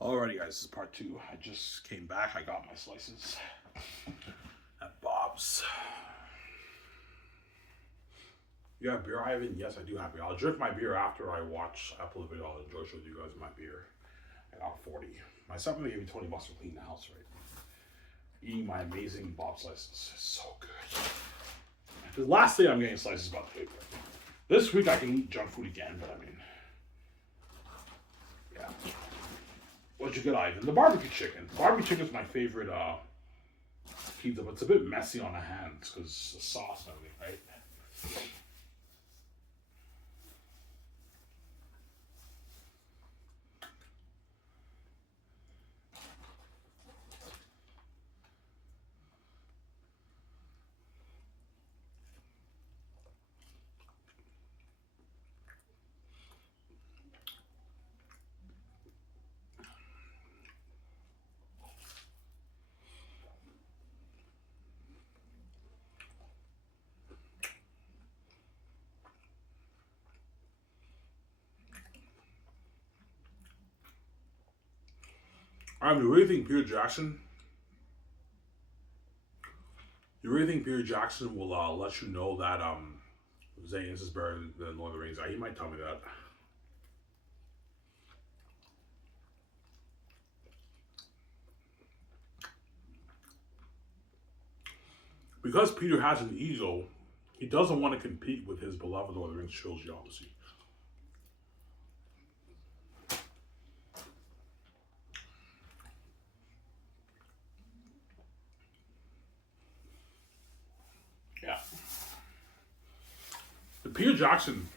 Alrighty, guys, this is part two. I just came back. I got my slices at Bob's. You have beer, Ivan? Yes, I do have beer. I'll drink my beer after I watch, upload the video. I'll enjoy showing you guys my beer. I got 40. My son gave me 20 bucks to clean the house, right? Eating my amazing Bob slices. It's so good. The last thing I'm getting slices about the paper. This week I can eat junk food again, but I mean, yeah. What'd you get, Ivan? The barbecue chicken. Barbecue chicken is my favorite pizza, but it's a bit messy on the hands because the sauce and everything, right? I mean, you really think Peter Jackson? You really think Peter Jackson will let you know that Xanus is better than Lord of the Rings? He might tell me that. Because Peter has an ego, he doesn't want to compete with his beloved Lord of the Rings trilogy, obviously. Yeah. The Peter Jackson's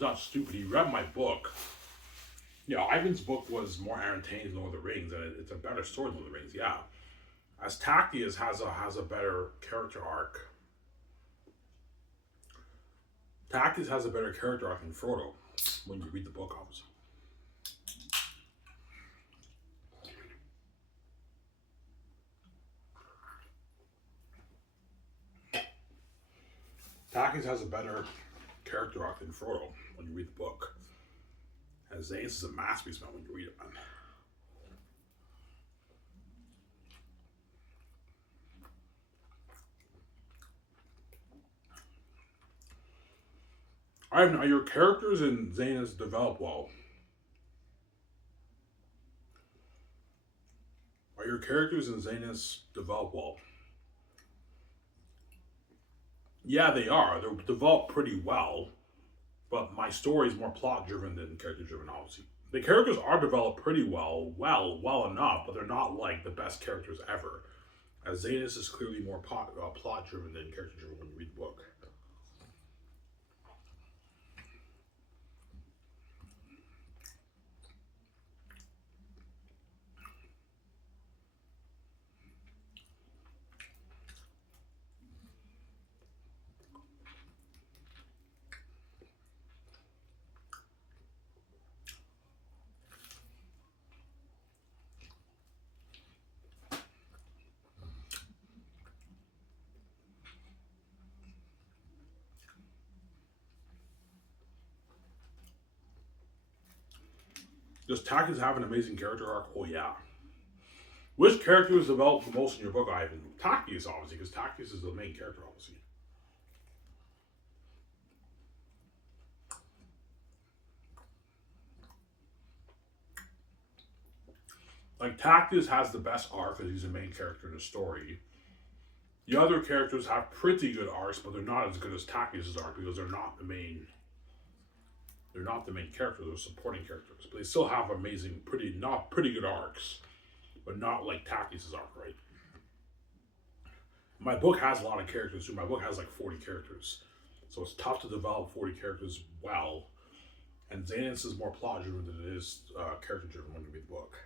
not stupid. He read my book. Yeah, Ivan's book was more entertaining than Lord of the Rings, and it's a better story than Lord of the Rings. Yeah, as Tactius has a better character arc. Tactius has a better character arc than Frodo when you read the book, obviously. Tactius has a better character arc than Frodo when you read the book. And Xanus is a masterpiece, man, when you read it, man. I have now your characters in Xanus develop well. Are your characters in Xanus develop well? Yeah, they are. They're developed pretty well, but my story is more plot driven than character driven, obviously. The characters are developed pretty well enough, but they're not like the best characters ever. As Xanus is clearly more plot driven than character driven when you read the book. Does Tactics have an amazing character arc? Oh yeah. Which character is developed the most in your book, Ivan? Tactius, obviously, because Tactius is the main character, obviously. Like Tactius has the best arc because he's the main character in the story. The other characters have pretty good arcs, but they're not as good as Tactius' arc because they're not the main. They're not the main characters; they're supporting characters. But they still have amazing, pretty good arcs, but not like Tactius' arc, right? My book has a lot of characters too. My book has like 40 characters, so it's tough to develop 40 characters well. And Xanus is more plot driven than it is character driven when you read the book.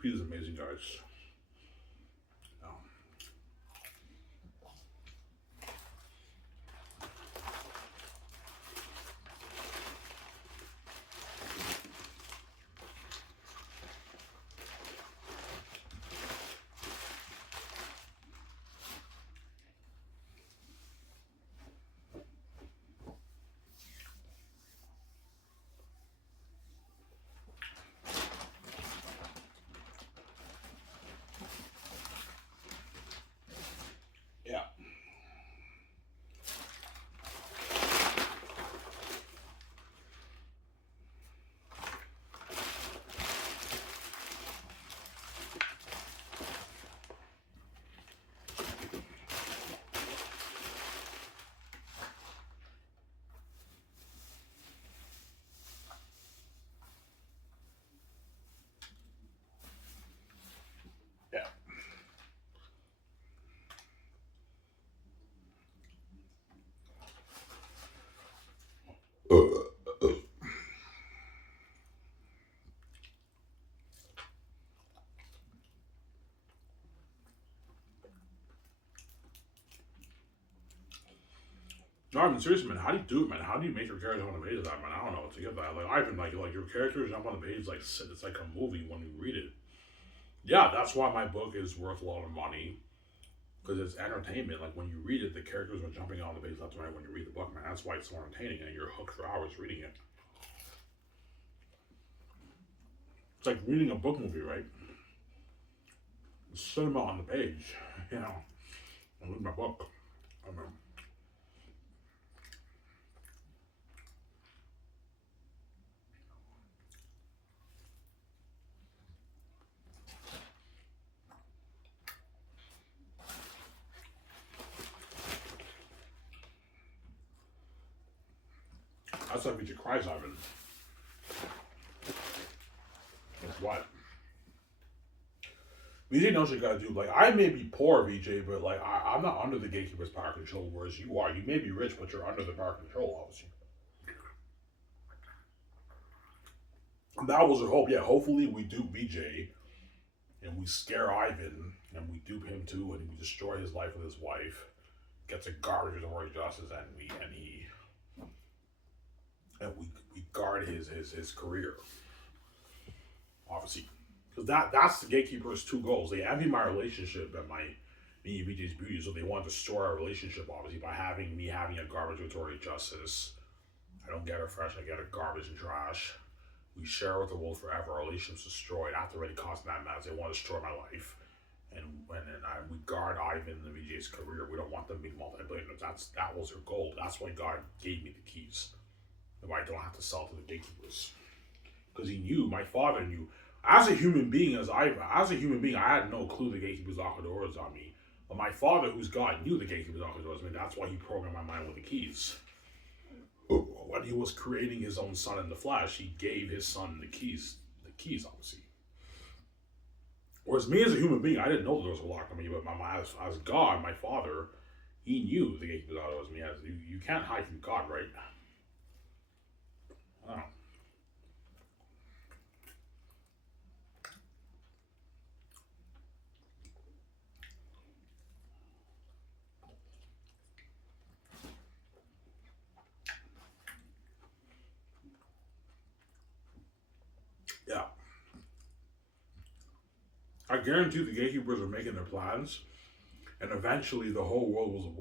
Pizza's amazing, guys. No. No, I mean, seriously, man, how do you do it, man? How do you make your character on the page of that, man? I don't know. To get that, like, Ivan, like your characters jump on the page, like, it's like a movie when you read it. Yeah, that's why my book is worth a lot of money because it's entertainment. Like when you read it, the characters are jumping on the page left and right when you read the book, man. That's why it's so entertaining, and you're hooked for hours reading it. It's like reading a book movie, right? Cinema on the page, you know. I read my book. I mean, that's why VJ cries, Ivan. That's what. VJ knows what you gotta do. Like, I may be poor, VJ, but like, I'm not under the gatekeeper's power control, whereas you are. You may be rich, but you're under the power control, obviously. And that was our hope. Yeah, hopefully we dupe VJ and we scare Ivan and we dupe him too and we destroy his life with his wife. Gets a garbage of justice and we guard his career. Obviously. Because that's the gatekeeper's two goals. They envy my relationship and me and VJ's beauty, so they want to destroy our relationship, obviously, by having me having a garbage with Tory justice. I don't get her fresh, I get her garbage and trash. We share with the world forever. Our relationship's destroyed. After already costing that mess, they want to destroy my life. And we guard Ivan and VJ's career. We don't want them being multi-billionaires. That was their goal. That's why God gave me the keys. If I don't have to sell to the gatekeepers. Because he knew, my father knew. As a human being, I had no clue the gatekeepers locked the doors on me. But my father, who's God, knew the gatekeepers locked the doors on me. That's why he programmed my mind with the keys. When he was creating his own son in the flesh, he gave his son the keys, obviously. Whereas me as a human being, I didn't know the doors were locked on me, but as God, my father, he knew the gatekeepers locked the doors on me. You can't hide from God, right? I don't know. Yeah. I guarantee the gatekeepers are making their plans, and eventually the whole world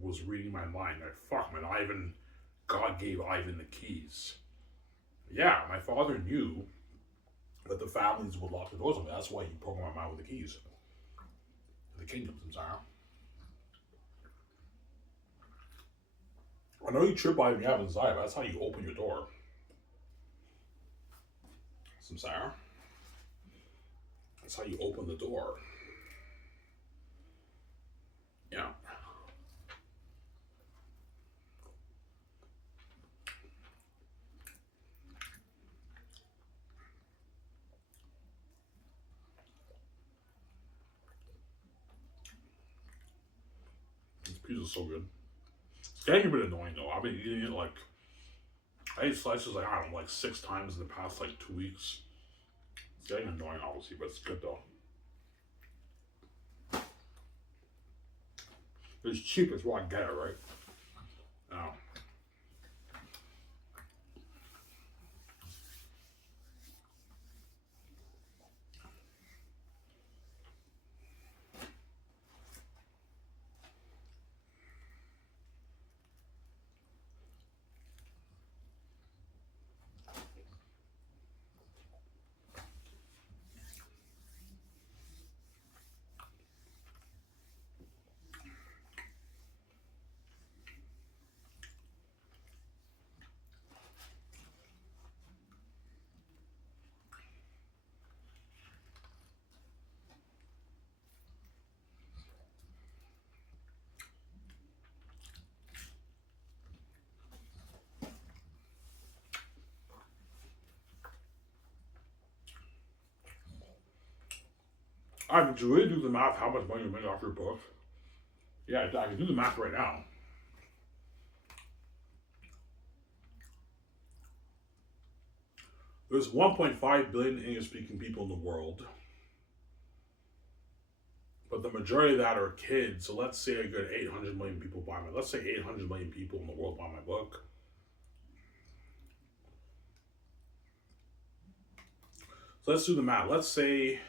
was reading my mind. Like, fuck, man, God gave Ivan the keys. Yeah, my father knew that the families would lock the doors on me. That's why he programmed my mind with the keys. The kingdoms, I'm sorry. I know you trip by me having desire, but that's how you open your door. Some Sarah. That's how you open the door. Yeah. This pizza's so good. It's getting a bit annoying though. I've been eating it like I ate slices like I don't know, like 6 times in the past like 2 weeks. It's getting annoying obviously, but it's good though. It's cheap, it's what I get it, right? Now, did you really do the math how much money you made off your book? Yeah, I can do the math right now. There's 1.5 billion English speaking people in the world. but the majority of that are kids. So let's say a good 800 million people buy my. Let's say 800 million people in the world buy my book. So let's do the math. Let's say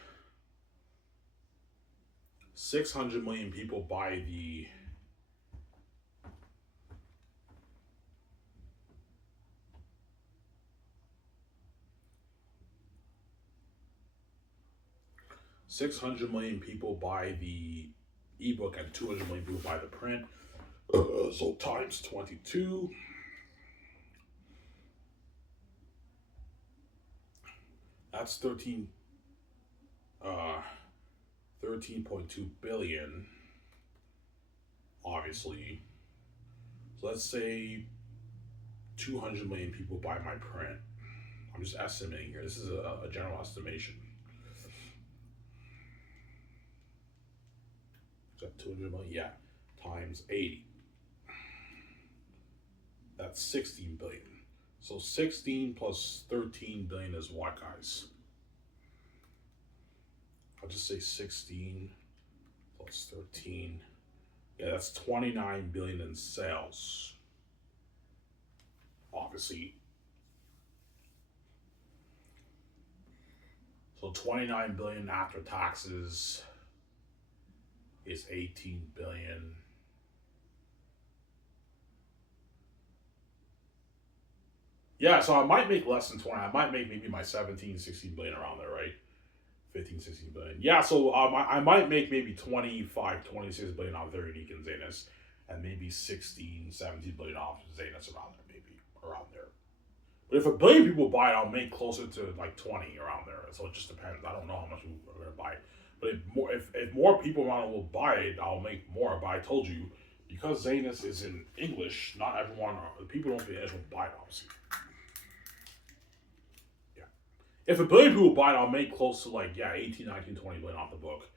600 million people buy the 600 million people buy the ebook and 200 million people buy the print. So times 22. That's 13.2 billion, obviously. So let's say 200 million people buy my print. I'm just estimating here. This is a general estimation. Is that 200 million? Yeah. Times 80. That's 16 billion. So 16 plus 13 billion is what, guys? I'll just say 16 plus 13. Yeah, that's 29 billion in sales. Obviously. So 29 billion after taxes is 18 billion. Yeah, so I might make less than 20. I might make maybe my 17, 16 billion around there, right? 15, 16 billion. Yeah, so I might make maybe 25, 26 billion off Very Unique and Xanus, and maybe 16, 17 billion off Xanus around there, maybe around there. But if a billion people buy it, I'll make closer to like 20 around there. So it just depends. I don't know how much people are going to buy it. But if more people around will buy it, I'll make more. But I told you, because Xanus is in English, not everyone, people don't speak English will buy it, obviously. If a billion people buy it, I'll make close to 18, 19, 20 billion off the book.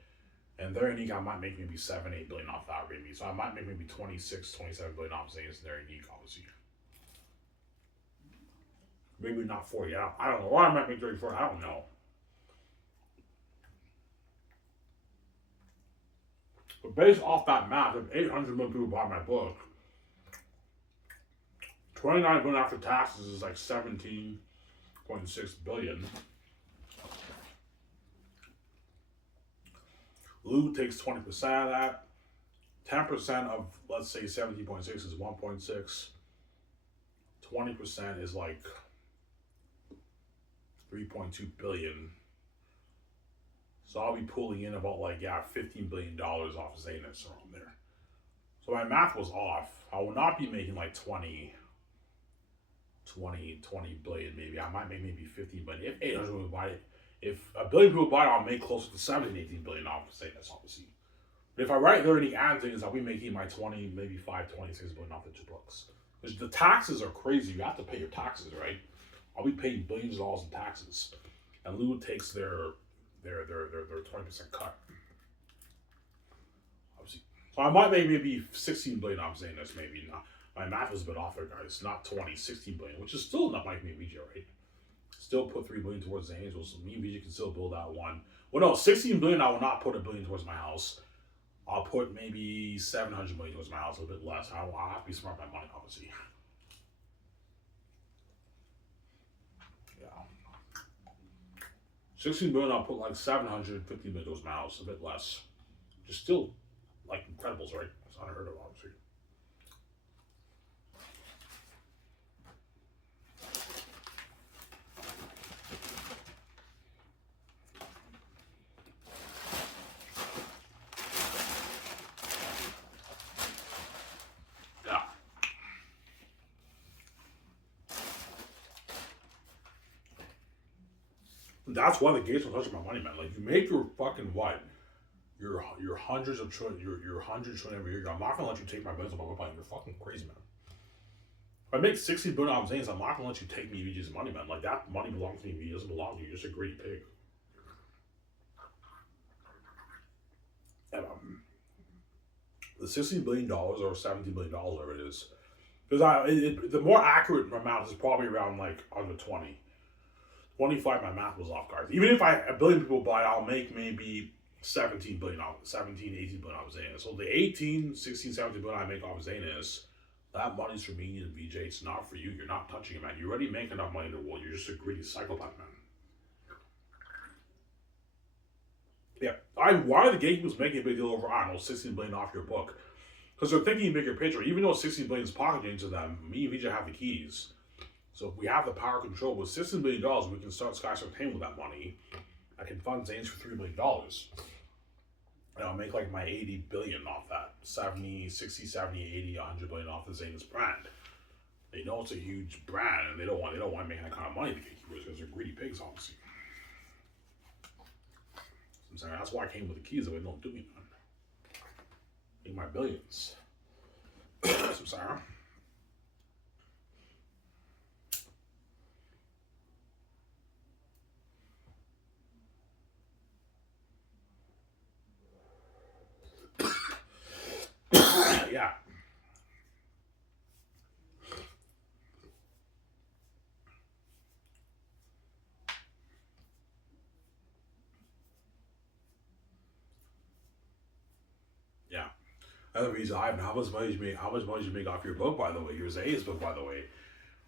And Very Unique, I might make maybe 7, 8 billion off that maybe. So I might make maybe 26, 27 billion off Xanus and Very Unique, obviously. Maybe not 40. I don't know. Or I might make 34. I don't know. But based off that math, if 800 million people buy my book, 29 billion after taxes is like 17.6 billion. Lou takes 20% of that. 10% of, let's say, 17.6 is 1.6. 20% is like 3.2 billion. So I'll be pulling in about $15 billion off Xanus around there. So my math was off. I will not be making like 20 billion maybe. I might make maybe 15 billion. If 800 people buy it, if a billion people buy it, I'll make closer to 17, 18 billion off Xanus, obviously. But if I write there any ad things, I'll be making my 20, maybe 5, 26 billion off the 2 books. Because the taxes are crazy. You have to pay your taxes, right? I'll be paying billions of dollars in taxes. And Lou takes their 20% cut. Obviously. So I might make maybe 16 billion off Xanus, maybe not. My math was a bit off there, guys. Not 20, 16 billion, which is still not like me and VJ, right? Still put 3 billion towards the Angels. So me and VJ can still build that one. Well, no, 16 billion, I will not put $1 billion towards my house. I'll put maybe 700 million towards my house, a little bit less. I'll have to be smart with my money, obviously. Yeah. 16 billion, I'll put like 750 million towards my house, a bit less. Just still like Incredibles, right? It's unheard of, obviously. That's why the gates are touching my money, man. Like, you make your fucking what? Your hundreds of trillion, your 100 trillion every year. I'm not gonna let you take my billions on my money. You're fucking crazy, man. If I make 60 billion off Xanus, I'm not gonna let you take me VJ's money, man. Like, that money belongs to me. It doesn't belong to you. You're just a greedy pig. And the $16 billion or $17 billion, whatever it is, because the more accurate amount is probably around like under 20. 25, my math was off, guys. Even if a billion people buy it, I'll make maybe 17, 18 billion off Xanus. So the 18, 16, 17 billion I make off Xanus, that money's for me and VJ. It's not for you. You're not touching it, man. You already make enough money in the world. You're just a greedy psychopath, man. Yeah. Why are the gatekeepers making a big deal over, I don't know, 16 billion off your book? Because they're thinking bigger picture. Even though 16 billion is pocketed into them, me and VJ have the keys. So if we have the power control with $16 billion, we can start Skystar Entertainment with that money. I can fund Zane's for $3 billion. And I'll make like my 80 billion off that. 70, 60, 70, 80, 100 billion off the Zane's brand. They know it's a huge brand and they don't want making that kind of money, the gatekeepers, because they're greedy pigs, obviously. I'm saying that's why I came with the keys, that way don't do me, man. Make my billions. I'm sorry. Yeah. Yeah. Another reason, Ivan, how much money did you make off your book, by the way? Your Zane's book, by the way.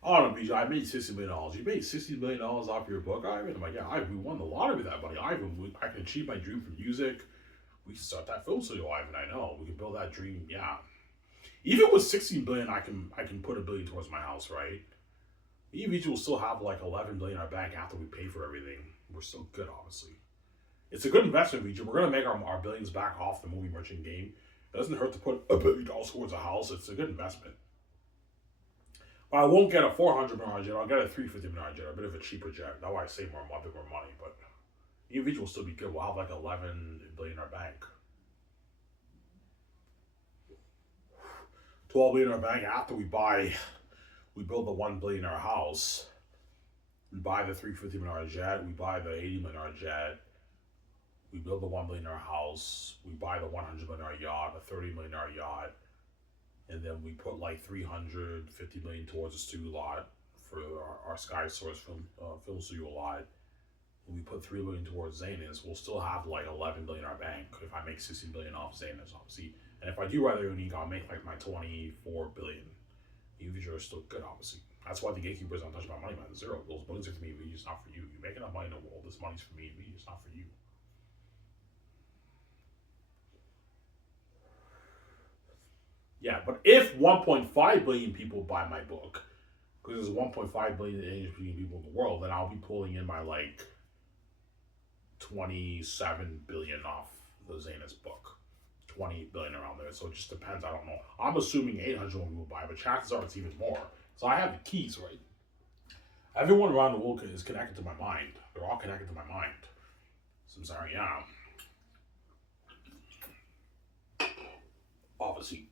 Oh no, BJ, I made $60 million. You made $60 million off your book, Ivan? I'm like, yeah, Ivan, we won the lottery with that money. Ivan, I can achieve my dream for music. We can start that film studio, Ivan, I know. We can build that dream, yeah. Even with 16 billion, I can put $1 billion towards my house, right? Even will still have like 11 billion in our bank after we pay for everything. We're still good, obviously. It's a good investment, VJ. We're gonna make our billions back off the movie merchant game. It doesn't hurt to put $1 billion towards a house. It's a good investment. But I won't get a $400 million jet. I'll get a $350 million jet, a bit of a cheaper jet. That way I save a bit more money. But EV will still be good. We'll have like 11 billion in our bank. 12 billion in our bank after we build the 1 billion in our house. We buy the $350 million jet. We buy the $80 million jet. We build the 1 billion in our house. We buy the $100 million yacht, a $30 million yacht. And then we put like 350 million towards the studio lot for our Sky Source film studio lot. And we put 3 billion towards Xanus. We'll still have like 11 billion in our bank if I make 16 billion off Xanus, obviously. And if I do rather unique, I'll make like my 24 billion. EVs are still good, obviously. That's why the gatekeepers don't touch my money, man. Zero. Those billions are for me, EVs, not for you. You make enough money in the world. This money's for me, EVs, not for you. Yeah, but if 1.5 billion people buy my book, because there's 1.5 billion English speaking people in the world, then I'll be pulling in my like 27 billion off the Xanus book. 20 billion around there. So it just depends. I don't know. I'm assuming 800 million people buy, but chances are it's even more. So I have the keys, right? Everyone around the world is connected to my mind. They're all connected to my mind. So I'm sorry, yeah. Obviously.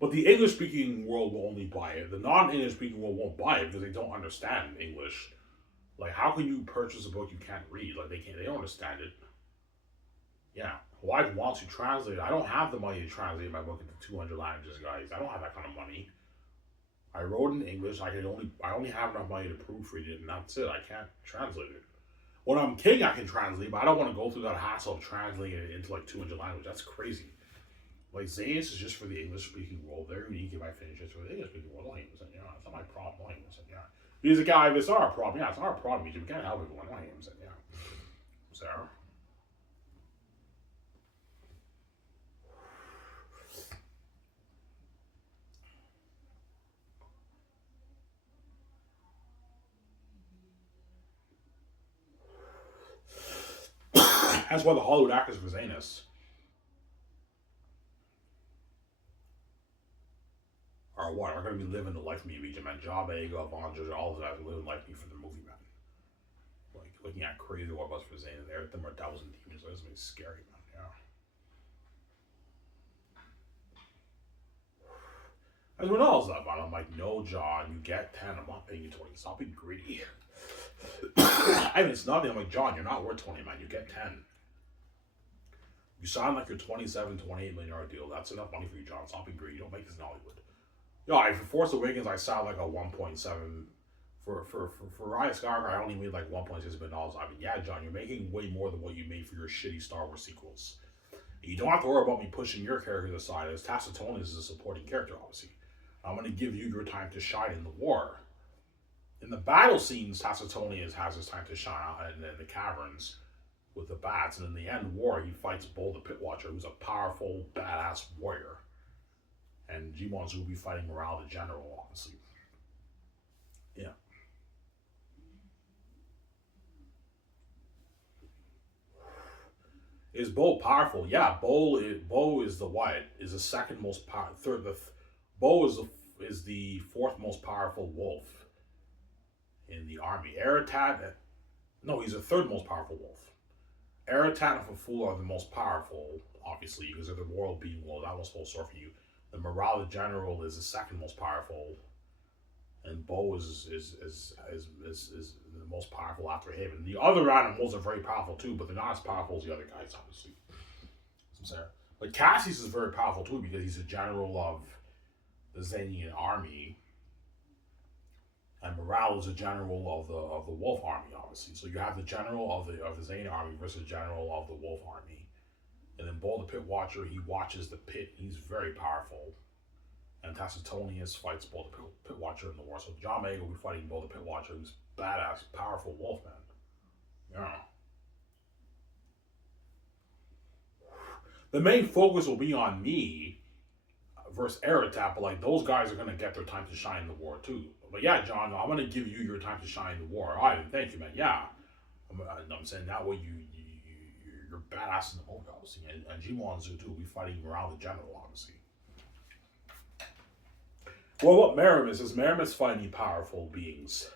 But the English-speaking world will only buy it. The non-English-speaking world won't buy it because they don't understand English. Like, how can you purchase a book you can't read? Like, they don't understand it. Yeah. Why wants to translate it? I don't have the money to translate my book into 200 languages, guys. I don't have that kind of money. I wrote in English. I only have enough money to proofread it, and that's it. I can't translate it. When I'm king, I can translate, but I don't want to go through that hassle of translating it into like 200 languages. That's crazy. Like, Xanus is just for the English-speaking world. They're unique if I finish it for the English-speaking world. It's not my problem. Because, guy, if it's our problem, it's our problem. We can't help everyone. Sarah. That's why the Hollywood actors for Xanus are what? Are going to be living the life of me, man. Job, Ego, Avanja, all of that are living life me for the movie, man. Like, looking at crazy what was for Xanus. Them are devils and demons. That's really scary, man. Yeah. Everyone else that, man. I'm like, no, John, you get 10. I'm not paying you 20. Stop being greedy. I mean, it's nothing. I'm like, John, you're not worth 20, man. You get 10. You sign like your 27, 28 million dollar deal. That's enough money for you, John. Stop being greedy. You don't make this in Hollywood. Yo, for Force Awakens, I signed like a 1.74 For Ryan Skywalker, I only made like $1.6 billion. I mean, yeah, John, you're making way more than what you made for your shitty Star Wars sequels. You don't have to worry about me pushing your character aside, as Tacitonius is a supporting character, obviously. I'm going to give you your time to shine in the war. In the battle scenes, Tacitonius has his time to shine out in the caverns with the bats, and in the end war, he fights Bull the Pit Watcher, who's a powerful, badass warrior. And G1's will be fighting Morale the General, obviously. Yeah. Is Bull powerful? Yeah, Bo is the what? Is the second most powerful. Bo is the fourth most powerful wolf in the army. Aratat, no, he's the third most powerful wolf. Aratat and Fafula are the most powerful, obviously, because they're the royal being. Well, that was supposed to for you. The Morale General is the second most powerful, and Bo is the most powerful after him. And the other animals are very powerful too, but they're not as powerful as the other guys, obviously. But Cassius is very powerful too because he's a general of the Xanian army, and Morale is a general of the Wolf army, obviously. So you have the general of the Xanian army versus general of the Wolf army, and then Bull the Pit Watcher, he watches the pit. He's very powerful. And Tacitonius fights Bull the Pit Watcher in the war. So John May will be fighting Bull the Pit Watcher, who's badass, powerful wolfman. Yeah. The main focus will be on me versus Aratat, but like those guys are gonna get their time to shine in the war too. But yeah, John, I'm gonna give you your time to shine in the war. All right, thank you, man. Yeah, I'm saying that way you're badass in the movie, obviously, and Jimon Zoo too will be fighting around the general, obviously. Well, what Maramis is Maramis fighting powerful beings.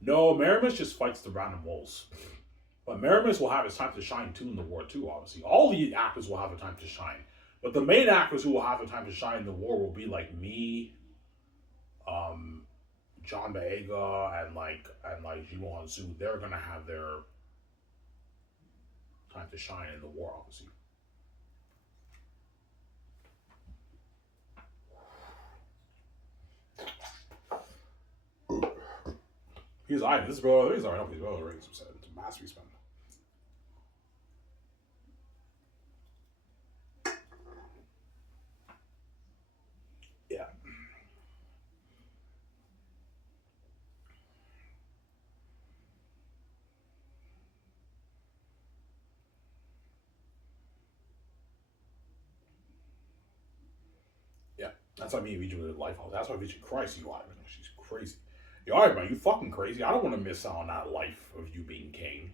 No, Maramis just fights the random wolves. But Maramis will have his time to shine too in the war too, obviously. All the actors will have their time to shine. But the main actors who will have their time to shine in the war will be like me, John Boyega, and like Jimo Hansu. They're gonna have their time to shine in the war, obviously. He's Ivan. This is bro. He's alright. No, he's bro. It's a masterpiece, man. Yeah. Yeah. That's why me and VJ live life. That's why VJ Christ, you Ivan. She's crazy. Yo, alright, man. You fucking crazy. I don't want to miss out on that life of you being king.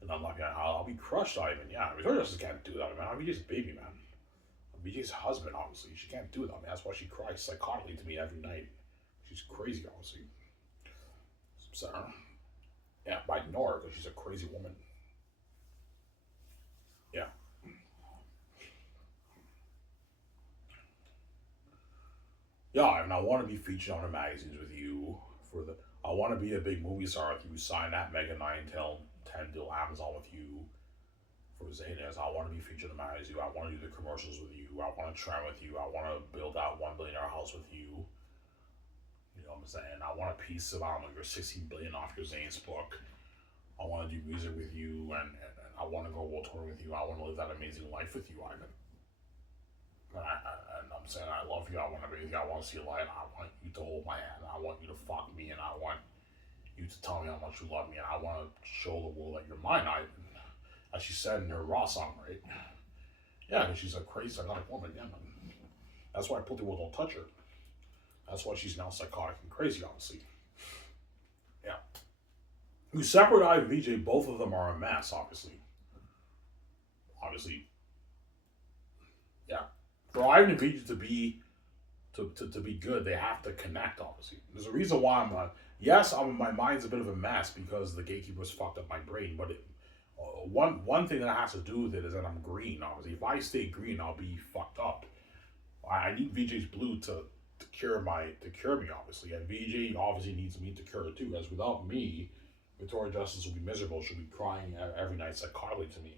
And I'm like, I'll be crushed, Ivan. Yeah, Victoria just can't do that, man. I'm VJ's baby, man. I'm VJ's husband, obviously. She can't do that, man. That's why she cries psychotically to me every night. She's crazy, obviously. So, yeah, I ignore her because she's a crazy woman. Yeah. Yeah, and I want to be featured on the magazines with you for the. I want to be a big movie star with you. Sign that Mega 9 10 deal Amazon with you for Xanus. I want to be featured in the magazine. I want to do the commercials with you. I want to trend with you. I want to build that $1 billion house with you. You know what I'm saying? I want a piece of, I don't know, your 16 billion off your Zane's book. I want to do music with you, and I want to go world tour with you. I want to live that amazing life with you, Ivan. And I'm saying I love you. I want to be with you. I want to see you live. I want you to hold my hand. I want you to fuck me, and I want you to tell me how much you love me, and I want to show the world that you're mine, Ivan. As she said in her Raw song, right? Yeah, because she's a crazy psychotic woman. Yeah, man. That's why Pulte will don't touch her. That's why she's now psychotic and crazy, obviously. Yeah. You separate I and VJ, both of them are a mess, obviously. Obviously. Yeah. For Ivan and VJ to be good, they have to connect, obviously. There's a reason why my mind's a bit of a mess because the gatekeepers fucked up my brain, but one thing that has to do with it is that I'm green, obviously. If I stay green, I'll be fucked up. I need VJ's blue to cure me, obviously. And VJ obviously needs me to cure her too, as without me, Victoria Justice will be miserable. She'll be crying every night psychotically to me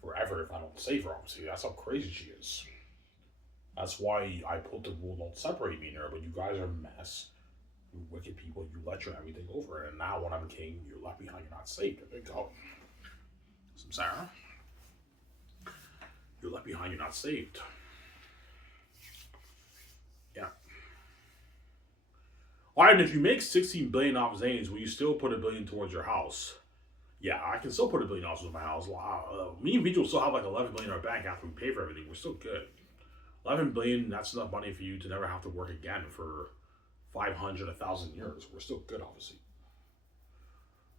forever if I don't save her, obviously. That's how crazy she is. That's why I put the rule don't separate me and her, but you guys are a mess. You wicked people, you let your everything over. And now when I'm king, you're left behind, you're not saved. There you go. Some Sarah. You're left behind, you're not saved. Yeah. All right, and if you make 16 billion off Xanus, will you still put $1 billion towards your house? Yeah, I can still put $1 billion towards my house. Me and Vito still have like 11 billion in our bank after we pay for everything. We're still good. 11 billion, that's enough money for you to never have to work again for 500, 1,000 years. We're still good, obviously.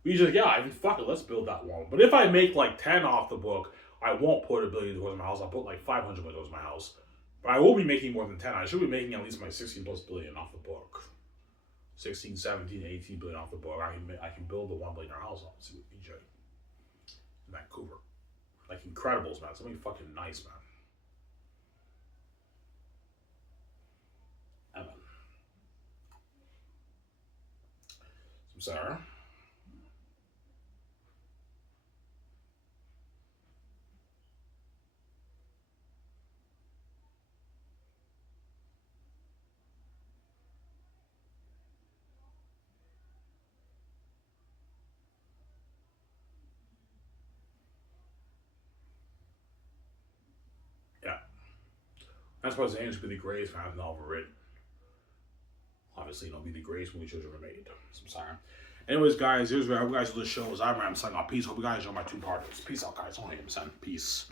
We just, yeah, I mean, fuck it, let's build that one. But if I make like 10 off the book, I won't put $1 billion towards my house. I'll put like 500 towards my house. But I will be making more than 10. I should be making at least my 16 plus billion off the book. 16, 17, 18 billion off the book. I can build the $1 billion house, obviously, with BJ in Vancouver. Like Incredibles, man. Something fucking nice, man. Evan. Some Sarah. Yeah. That's why Xanus would be the greatest fan novel written. Obviously, it'll be the greatest movie children ever made. Some Sarah. Anyways, guys, here's where I hope you guys do the shows. I'm Ram signing off. Peace. Hope you guys enjoy my 2-parters. Peace out, guys. On him, son. Peace.